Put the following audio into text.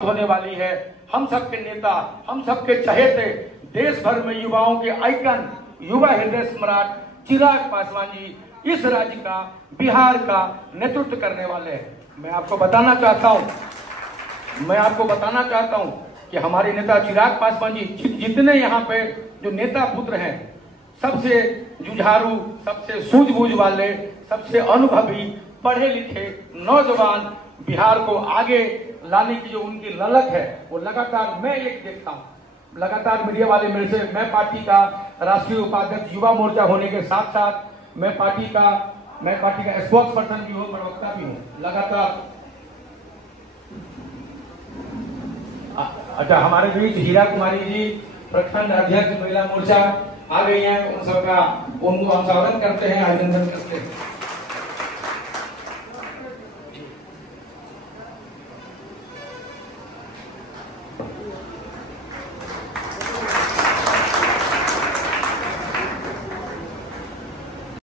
होने वाली है। हम सबके नेता, हम सबके चहेते, देश भर में युवाओं के आइकन, युवा हृदय सम्राट चिराग पासवान जी इस राज्य का, बिहार का नेतृत्व करने वाले हैं। मैं आपको बताना चाहता हूं कि हमारे नेता चिराग पासवान जी जितने यहाँ पे जो नेता पुत्र हैं, सबसे जुझारू, सबसे सूझबूझ वाले, सबसे अनुभवी, पढ़े लिखे नौजवान, बिहार को आगे लाने की जो उनकी ललक है वो लगातार मैं एक देखता हूँ। लगातार मीडिया वाले मेरे से, मैं पार्टी का राष्ट्रीय उपाध्यक्ष युवा मोर्चा होने के साथ साथ मैं पार्टी का स्पोक्स पर्सन भी हूँ, प्रवक्ता भी हूँ। लगातार अच्छा, हमारे बीच हीरा कुमारी जी प्रखंड अध्यक्ष महिला मोर्चा आ गई हैं। उन सबका उनको हम स्वागत करते हैं, अभिनंदन करते हैं।